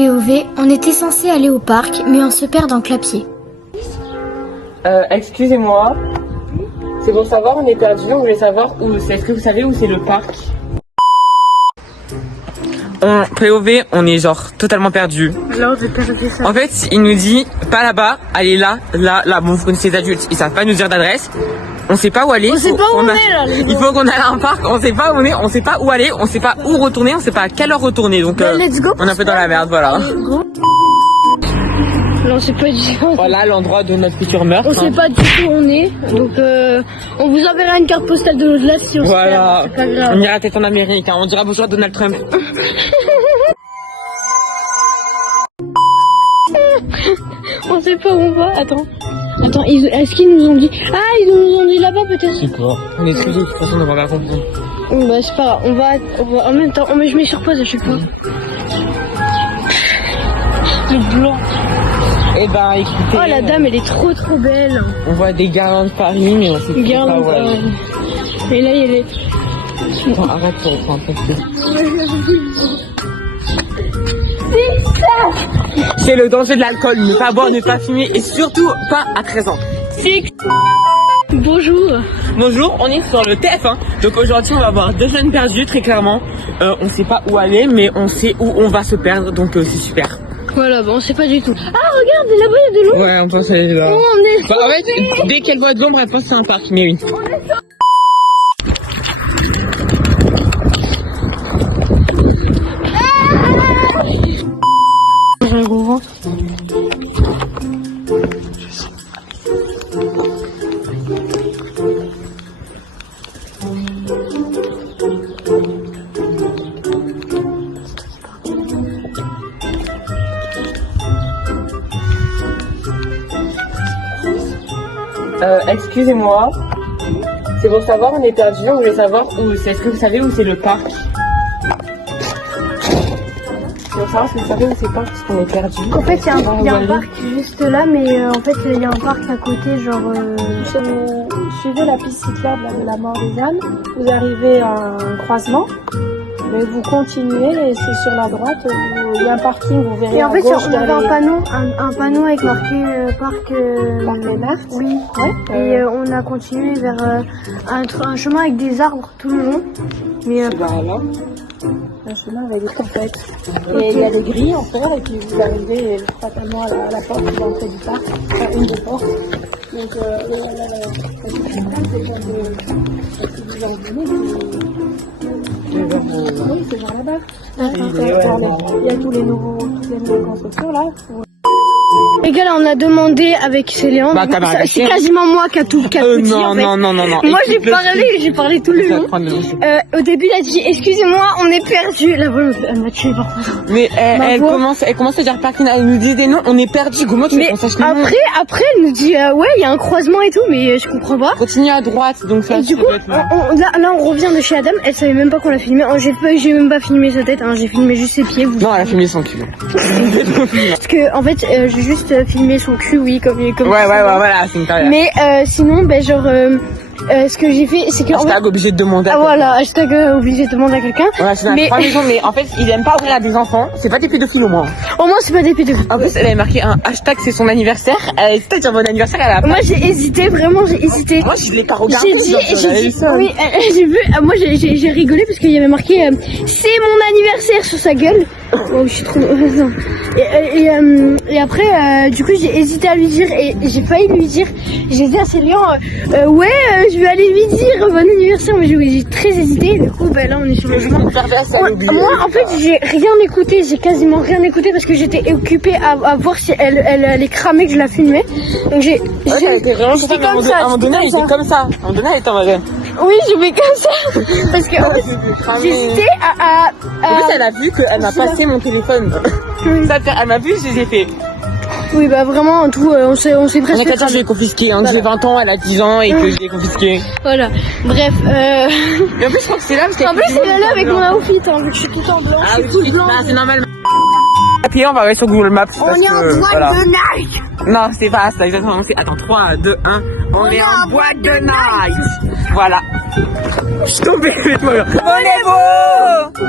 POV, on était censé aller au parc, mais on se perd dans Clapier. Excusez-moi. C'est pour savoir, on est perdu, on voulait savoir où c'est. Est-ce que vous savez où c'est le parc? POV, on est genre totalement perdu. Là, on est perdu, ça. En fait, il nous dit pas là-bas, allez là. Bon, vous connaissez les adultes, ils savent pas nous dire d'adresse. On sait pas où aller. On sait pas où on est là. Il faut qu'on aille à un parc, on sait pas où on est, on sait pas où aller, on sait pas où retourner, on sait pas à quelle heure retourner. Donc, let's go. on est un peu dans la merde, voilà. Non, c'est pas du tout. Voilà l'endroit de notre futur meurtre. On sait pas du tout où on est, donc on vous enverra une carte postale de l'au-delà si on se Voilà. perd, c'est pas grave. On ira peut-être en Amérique, hein. On dira bonjour à Donald Trump. On sait pas où on va, attends, est-ce qu'ils nous ont dit... Ah, ils nous ont dit là-bas peut-être. C'est quoi? On est très de toute façon, on va pas comprendre. Bah c'est pas grave, on va en même temps, mais je mets sur pause à chaque fois. Le blanc. Eh ben écoutez, Oh la dame elle est trop belle. on voit des garlandes de Paris, mais on sait pas Regarde, où aller. et là il est... Attends, arrête pour reprendre un peu. C'est le danger de l'alcool, ne pas boire, ne pas fumer et surtout pas à 13 ans. Bonjour. Bonjour, on est sur le TF1. Donc aujourd'hui on va voir deux jeunes perdus très clairement. On sait pas où aller mais on sait où on va se perdre donc c'est super. Voilà, bon on sait pas du tout. Ah regarde, là-bas il y a de l'eau. Ouais, on pense aller là. Oh, on est Bah, en fait, dès qu'elle voit de l'ombre, elle pense que c'est un parc, mais oui. J'ai un gros ventre. Excusez-moi. C'est pour savoir, on est perdu, on voulait savoir où c'est. Est-ce que vous savez où c'est le parc? C'est pour savoir si vous savez où c'est le parc parce qu'on est perdu. En fait il y a un parc juste là, mais en fait il y a un parc à côté, genre... Suivez la piste cyclable de la mort des ânes, vous arrivez à un croisement, mais vous continuez et c'est sur la droite, il y a un parking, vous verrez Et en à fait gauche on avait derrière un panneau avec marqué parc... Parc des Martes. Oui, Ouais. et on a continué vers un chemin avec des arbres tout le long. Mais Voilà. Un chemin avec des trompettes. Et il y a des grilles en fer et puis vous arrivez fatalement à la porte d'entrée du parc, enfin une des portes. Donc c'est vous en venez, oui, c'est genre là-bas. Il y a toutes les nouvelles constructions là. les gars, là, on a demandé avec Céléandre. Bah, t'as marqué, C'est hein. quasiment moi qui a tout dit, Non, en fait. non. Moi, j'ai parlé tout le long. Au début, elle a dit, excusez-moi, on est perdu. La voix, elle m'a tué par contre. Mais elle voix. commence à dire parking, elle nous dit des noms, on est perdu. Comment tu veux Mais qu'on sache les noms? après, elle nous dit, ouais, il y a un croisement et tout, mais je comprends pas. Continue à droite, donc ça Et du coup, là, on revient de chez Adam. Elle savait même pas qu'on l'a filmé. J'ai même pas filmé sa tête, hein, j'ai filmé juste ses pieds. Non, elle a filmé son cul. Parce que, en fait, j'ai juste filmé son cul, oui, comme Ouais, voilà, c'est une carrière. Mais sinon, ben genre, ce que j'ai fait, c'est que... Hashtag obligé de demander. Ah voilà, hashtag obligé de demander à quelqu'un. Voilà, c'est Mais- pas maison, mais en fait, il aime pas ouvrir à des enfants. C'est pas des pédophiles au moins. Au moins, c'est pas des pédophiles. En plus, elle avait marqué un hashtag, c'est son anniversaire. Elle a hésité à dire bon anniversaire, elle a pas. Moi, j'ai hésité, vraiment, j'ai hésité. Moi, je l'ai pas regardé. J'ai dit, ça. oui, j'ai vu, moi j'ai rigolé parce qu'il y avait marqué c'est mon anniversaire sur sa gueule. Oh, je suis trop... non. Et après, du coup, j'ai hésité à lui dire et j'ai failli lui dire. J'ai dit à Célian, ouais, je vais aller lui dire bon anniversaire, mais j'ai très hésité. Du coup, ben là, on est sur le chemin. Moi, en fait, j'ai rien écouté, j'ai quasiment rien écouté parce que j'étais occupée à voir si elle allait cramer que je la filmais. Donc j'ai. Elle était vraiment comme ça, mais à un moment donné, elle était comme ça. À un moment donné, elle était en mode. Oui, je fais comme ça parce que en fait, j'hésitais à. En plus, elle a vu qu'elle m'a passé mon téléphone. Ça, elle m'a vu, je l'ai fait. Oui, bah vraiment, en tout, on s'est On presque. a 4 ans, je l'ai confisqué. Hein, j'ai 20 ans, elle a 10 ans et que je l'ai confisqué. Voilà. Bref. Mais en plus, je crois que c'est là parce En plus, c'est là avec mon outfit, hein, vu que je suis tout en blanc. Ah je oui, suis tout blanc. bah, c'est normal. Ok, on va aller sur Google Maps. On est en boîte de Nike. Non, c'est pas ça, exactement. Attends, 3, 2, 1. On est en boîte de Nike. Voilà. Je suis tombé, on est beau.